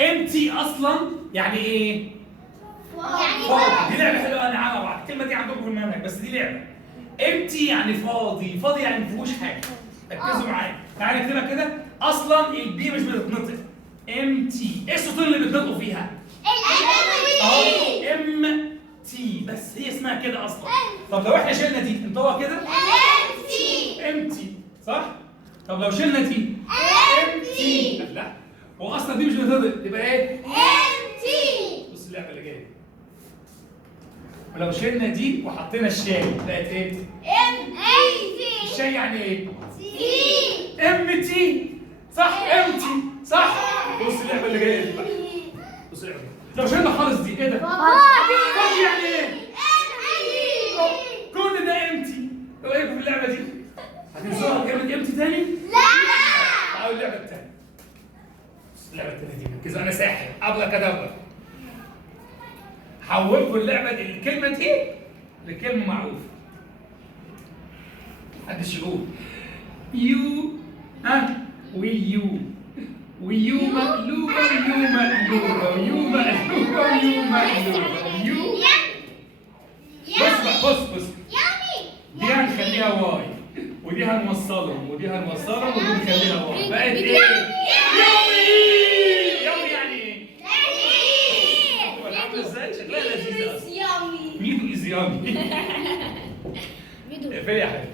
امتي اصلا يعني ايه؟ فاضي. دي لعبه حلوه انا عامه بعض. الكلمه دي عندكم في المنهج بس دي لعبه. امتي يعني فاضي، فاضي يعني ما فيهوش حاجه. ركزوا معايا. تعالى نكتبها كده. اصلا البي مش بتتنطق. امتي. ايه الصوتين اللي بيتنطقوا فيها؟ اهو ام تي، بس هي اسمها كده اصلا. طب لو احنا شلنا دي انطقها كده؟ امتي صح؟ طب لو شلنا دي؟ امتي. لا واصلا دي مش بتنطق تبقى ايه؟ بص اللعبه اللي جايه. ولو شلنا دي وحطينا الشاي بقت ايه؟ الشاي يعني ايه؟ ام تي صح؟ ام تي صح؟ بص اللعبه اللي جايه دي بقى. بص اللعبه دي. لو شلنا خالص دي ايه ده؟ فاضي يعني ايه؟ كل ده امتي. ايه رايكم في اللعبه دي؟ هتنسوها كلمه امتي تاني؟ لا. اللعبه الثانيه. اللعبه الثانيه دي ركزوا انا ساحر ابله كدبره. حولكم اللعبه دي الكلمه دي لكلمه معروفه. محدش يقول يو ويو ويو مقلوبه ويو مقلوبه ويو مقلوبه ويو مقلوبه ويو. بص دي هنخليها واي ودي هنوصلهم ودي هنوصلهم ودي نخليها واي بقت ايه؟ يومي يعني ايه؟ عامله ازاي؟ شكلها لذيذه اصلا. ميدو از يامي. اقفلي يا حبيبي.